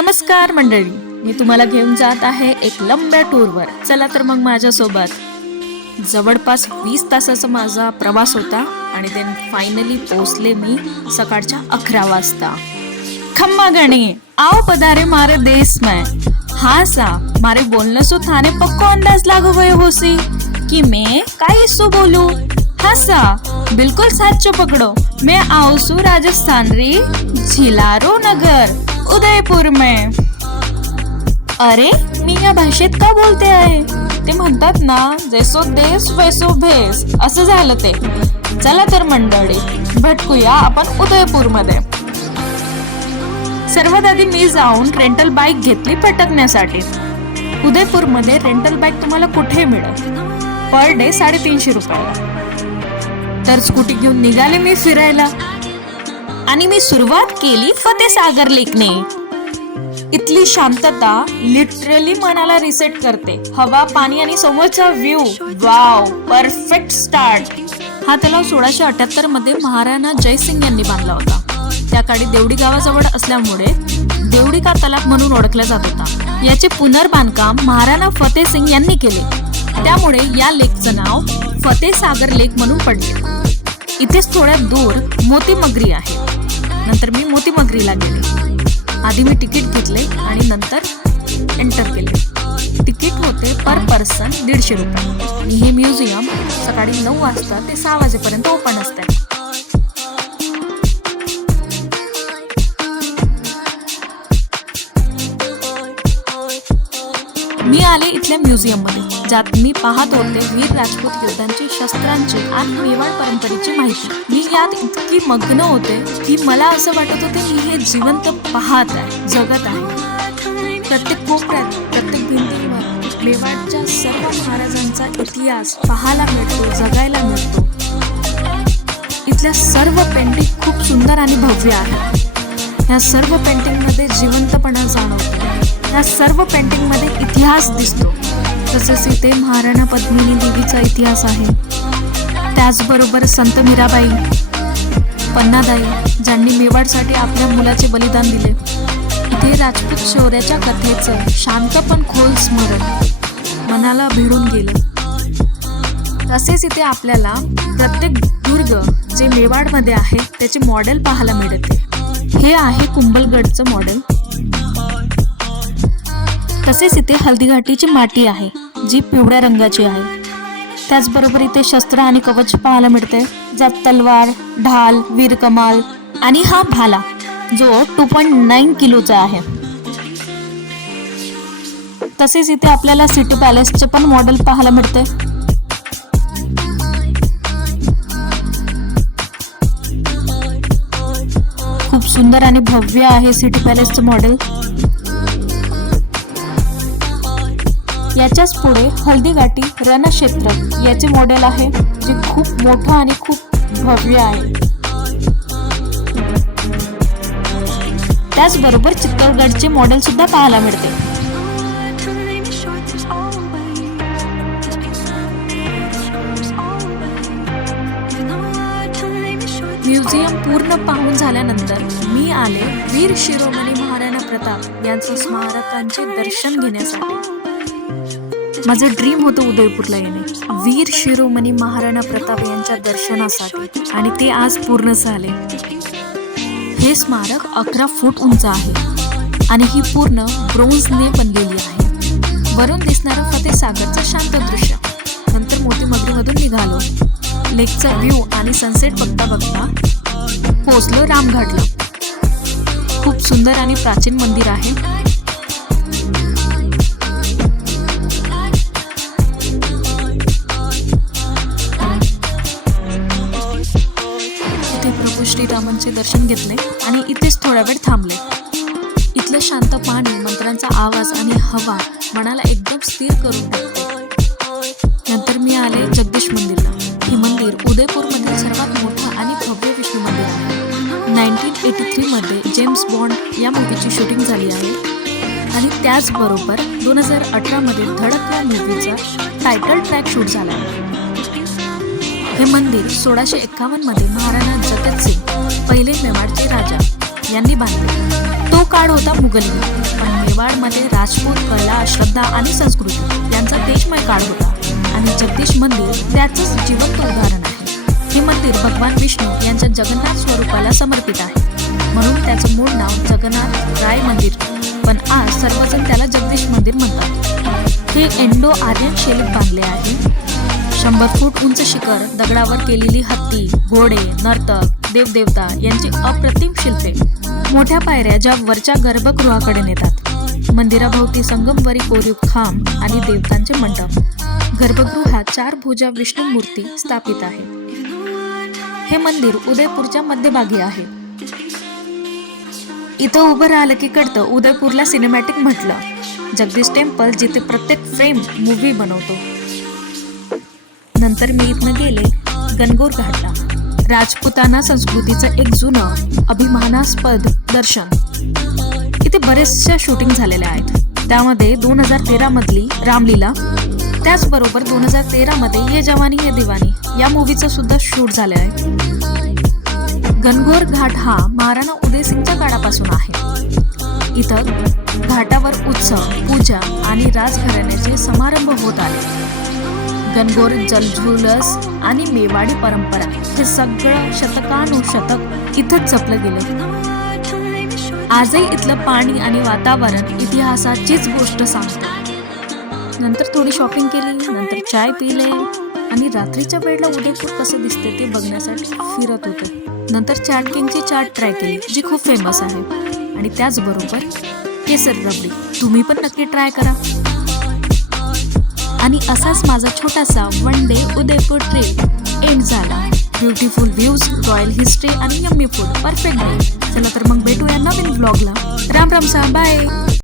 नमस्कार मंडळी, मी तुम्हाला घेऊन जात आहे एक लंब्या टूरवर. चला तर मग माझ्यासोबत. जवळपास 20 तासाचा माझा प्रवास होता आणि देन फायनली पोहोचले मी सकाळच्या 11 वाजता. खम्मा गणी आओ पधारे मारे देश में. हाँ सा मारे बोलने सो थाने पक्को अंदाज लागू गए होसी कि मैं काई सो बोलू. हाँ सा बिल्कुल साचो पकड़ो. मैं आओ सू राजस्थान री झिलारो नगर उदयपूर में. अरे मी या भाषेत का बोलते आहे. ते म्हणतात ना, जैसो देश वैसो भेस, असं झालं ते. चला तर मंडळी, भटकूया आपण उदयपूर मध्ये. सर्वात आधी मी जाऊन रेंटल बाईक घेतली पटकण्यासाठी. उदयपूर मध्ये रेंटल बाईक तुम्हाला कुठे मिळेल, पर डे 350 रुपयाला. तर स्कूटी घेऊन निघाले मी फिरायला आणि मी सुरुवात केली फतेसागर लेकने. इथली शांतता लिटरली मनाला रिसेट करते. हवा, पाणी आणि समोरचा व्ह्यू, वाव, परफेक्ट स्टार्ट. हा तलाव 1678 मध्ये महाराणा जयसिंग यांनी बांधला होता. त्या काळी देवडी गावाजवळ असल्यामुळे देवडी का तलाव म्हणून ओळखला जात होता. याचे पुनर्बांधकाम महाराणा फतेसिंग यांनी केले, त्यामुळे या लेकचं नाव फतेसागर लेक म्हणून पडले. इथेच थोड्या दूर मोतीमगरी आहे. नंतर मी मोतीमगरीला गेले. आधी मी तिकीट घेतले आणि नंतर एंटर केले. तिकीट होते पर पर्सन 150 रुपये. आणि हे म्युझियम सकाळी 9 वाजता ते 6 वाजेपर्यंत ओपन असते. मी आले इथल्या म्युझियम मध्ये, ज्यात मी पाहत होते वीर राजपूत योद्धांची शस्त्रांची आणि मेवाड परंपरेची माहिती. मी यात इतकी मग्न होते की मला असं वाटत होते मी हे जिवंत पाहत आहे, जगत आहे. प्रत्येक कोपऱ्यात, प्रत्येक भिंतीवर मेवाडच्या सर्व महाराजांचा इतिहास पाहायला मिळतो, जगायला मिळतो. इथल्या सर्व पेंटिंग खूप सुंदर आणि भव्य आहेत. या सर्व पेंटिंग मध्ये जिवंतपणा जाणवतो. या सर्व पेंटिंग मध्ये इतिहास दिसतो. तसेच इथे महाराणा पद्मिनी देवीचा इतिहास आहे. त्याचबरोबर संत मीराबाई, पन्नादाई, ज्यांनी मेवाडसाठी आपल्या मुलाचे बलिदान दिले. इथे राजपूत शौर्याच्या कथेचं शांत पण खोल स्मरण मनाला भिडून गेलं. तसेच इथे आपल्याला प्रत्येक दुर्ग जे मेवाडमध्ये आहे त्याचे मॉडेल पाहायला मिळते. हे आहे कुंभलगडचं मॉडेल. तसेच इथे हल्दीघाटीची माती आहे, जी पिवळ्या रंगाची आहे. त्याचबरोबर इथे शस्त्र आणि कवच पाहायला मिळते, ज्यात तलवार, ढाल, वीर कमाल आणि हा भाला जो 2.9 किलोचा आहे. तसेच इथे आपल्याला सिटी पॅलेसचे पण मॉडेल पाहायला मिळते. खूप सुंदर आणि भव्य आहे सिटी पॅलेसचं मॉडेल. याच्याच पुढे हल्दीघाटी रणक्षेत्र याचे मॉडेल आहे, जे खूप मोठं आणि खूप भव्य आहे. त्याचबरोबर चित्तोडगडचे मॉडेल सुद्धा पाहायला मिळते. म्युझियम पूर्ण पाहून झाल्यानंतर मी आले वीर शिरोमणी महाराणा प्रताप यांच्या स्मारकांचे दर्शन घेण्यासाठी. माझं ड्रीम होतं उदयपूरला येणे, वीर शिरोमणी महाराणा प्रताप यांच्या दर्शनासाठी, आणि ते आज पूर्ण झाले. हे स्मारक 11 फूट उंच आहे आणि ही पूर्ण ब्रोंझने बनलेली आहे. वरून दिसणारं फतेसागरचं शांत दृश्य. नंतर मोतीमगरीमधून निघालो. लेकचा व्ह्यू आणि सनसेट बघता बघता पोहोचलो रामघाटला. खूप सुंदर आणि प्राचीन मंदिर आहे. श्रीरामांचे दर्शन घेतले आणि इथेच थोडा वेळ थांबले. इथलं शांत पाणी, मंत्रांचा आवाज आणि हवा मनाला एकदम स्थिर करून टाकते. नंतर मी आले जगदीश मंदिरला. हे मंदिर उदयपूरमधील सर्वात मोठं आणि भव्य विष्णू मंदिर आहे. 1983 मध्ये जेम्स बॉन्ड या मूवीची शूटिंग झाली आहे आणि त्याचबरोबर 2018 मध्ये धडक या मूवीचा टायटल ट्रॅक शूट झाला आहे. हे मंदिर 1651 मध्ये महाराणा जगत सिंग, पहिले मेवाडचे राजा, यांनी बांधले. तो काळ होता मुघल युग, पण मेवाडमध्ये राजपूत कला, श्रद्धा आणि संस्कृती यांचा देशमय काळ होता आणि जगदीश मंदिर त्याचंच जिवंत उदाहरण आहे. हे मंदिर भगवान विष्णू यांच्या जगन्नाथ स्वरूपाला समर्पित आहे, म्हणून त्याचं मूळ नाव जगन्नाथ राय मंदिर, पण आज सर्वजण त्याला जगदीश मंदिर म्हणतात. हे इंडो आर्यन शैलीत बांधले आहे. 100 फूट उंच शिखर, दगडावर केलेली हत्ती, घोडे, नर्तक, देवदेवता यांची अप्रतिम शिल्पे, मोठ्या पायऱ्या ज्या वरच्या गर्भगृहाकडे नेतात, मंदिराभोवती संगमवरी कोरीव खांब आणि देवतांचे मंडप. गर्भगृहात 4 भुजा विष्णू मूर्ती स्थापित आहे. हे मंदिर उदयपूरच्या मध्यभागी आहे. इथं उभं राहिलं की कळतं उदयपूरला सिनेमॅटिक म्हटलं. जगदीश टेम्पल जिथे प्रत्येक फ्रेम मूवी बनवतो. नंतर मी इथनं गेले गणगौर घाटला. राजपुताना संस्कृतीचं एक जुनं अभिमानास्पद दर्शन. इथे बरेचशा शूटिंग झालेल्या आहेत. त्यामध्ये 2013 मधली रामलीला, त्याचबरोबर 2013 मध्ये ये जवानी ये दिवानी या मूवीचं सुद्धा शूट झाले आहे. गणगौर घाट हा महाराणा उदयसिंगच्या काळापासून आहे. इथं घाटावर उत्सव, पूजा आणि राजघराण्याचे समारंभ होत आले. गणगौर जलझुलस आणि मेवाडी परंपरा हे सगळं शतकानुशतक इथंच जपलं गेलं. आजही इथलं पाणी आणि वातावरण इतिहासाचीच गोष्ट सांगतं. नंतर थोडी शॉपिंग केली, नंतर चाय पिले आणि रात्रीच्या वेळेला उदयपूर कसं दिसते ते बघण्यासाठी फिरत होते. नंतर चाट किंगची चाट ट्राय केली, जी खूप फेमस आहे, आणि त्याचबरोबर केसर रबडी. तुम्ही पण नक्की ट्राय करा. आणि असाच माझा छोटासा 1 डे उदयपूर ट्रिप एंड झाला. ब्युटिफुल व्ह्यूज, रॉयल हिस्ट्री आणि यम्मी फूड, परफेक्ट डे. चला तर मग भेटूया नवीन व्लॉगला. राम राम सा, बाय.